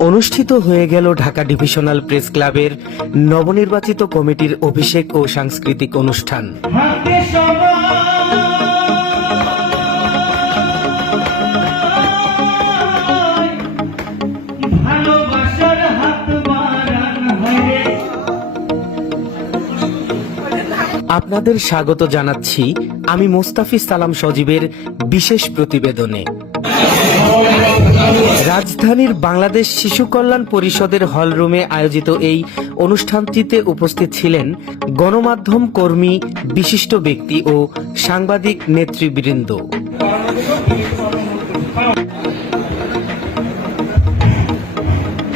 অনুষ্ঠিত হয়ে গেল ঢাকা ডিভিশনাল প্রেস ক্লাবের নবনির্বাচিত কমিটির অভিষেক ও সাংস্কৃতিক অনুষ্ঠান। আপনাদের স্বাগত জানাচ্ছি আমি মোস্তাফিজ সালাম সজীবের বিশেষ প্রতিবেদনে। রাজধানীর বাংলাদেশ শিশু কল্যাণ পরিষদের হলরুমে আয়োজিত এই অনুষ্ঠানটিতে উপস্থিত ছিলেন গণমাধ্যম কর্মী, বিশিষ্ট ব্যক্তি ও সাংবাদিক নেতৃবৃন্দ।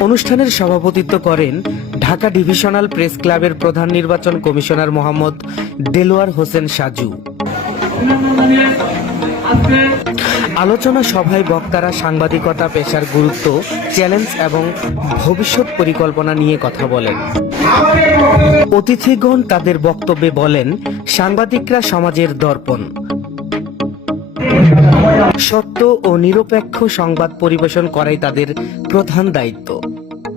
অনুষ্ঠানের সভাপতিত্ব করেন ঢাকা ডিভিশনাল প্রেস ক্লাবের প্রধান নির্বাচন কমিশনার মোহাম্মদ দেলোয়ার হোসেন সাজু। আলোচনা সভায় বক্তারা সাংবাদিকতা, পেশার গুরুত্ব, চ্যালেঞ্জ এবং ভবিষ্যৎ পরিকল্পনা নিয়ে কথা বলেন। অতিথিগণ তাদের বক্তব্যে বলেন, সাংবাদিকরা সমাজের দর্পণ। সত্য ও নিরপেক্ষ সংবাদ পরিবেশন করাই তাদের প্রধান দায়িত্ব।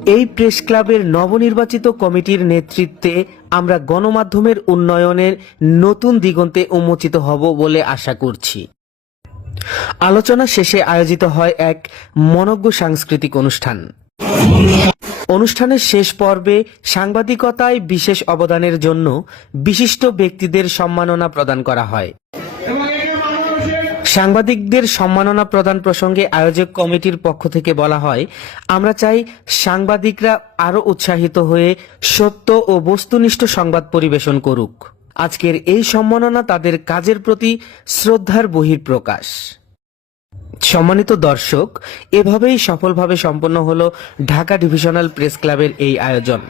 এই প্রেস ক্লাবের নবনির্বাচিত কমিটির নেতৃত্বে আমরা গণমাধ্যমের উন্নয়নের নতুন দিগন্তে উন্মোচিত হব বলে আশা করছি। আলোচনা শেষে আয়োজিত হয় এক মনজ্ঞ সাংস্কৃতিক অনুষ্ঠান। অনুষ্ঠানের শেষ পর্বে সাংবাদিকতায় বিশেষ অবদানের জন্য বিশিষ্ট ব্যক্তিদের সম্মাননা প্রদান করা হয়। সাংবাদিকদের সম্মাননা প্রদান প্রসঙ্গে আয়োজক কমিটির পক্ষ থেকে বলা হয়, আমরা চাই সাংবাদিকরা আরও উৎসাহিত হয়ে সত্য ও বস্তুনিষ্ঠ সংবাদ পরিবেশন করুক। আজকের এই সম্মাননা তাদের কাজের প্রতি শ্রদ্ধার বহিঃপ্রকাশ। সম্মানিত দর্শক, এভাবেই সফলভাবে সম্পন্ন হলো ঢাকা ডিভিশনাল প্রেস ক্লাবের এই আয়োজন।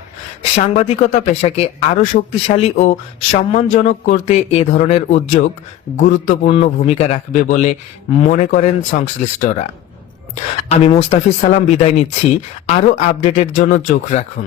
সাংবাদিকতা পেশাকে আরও শক্তিশালী ও সম্মানজনক করতে এ ধরনের উদ্যোগ গুরুত্বপূর্ণ ভূমিকা রাখবে বলে মনে করেন সংশ্লিষ্টরা। আমি মোস্তাফিজ সালাম বিদায় নিচ্ছি। আরও আপডেটের জন্য চোখ রাখুন।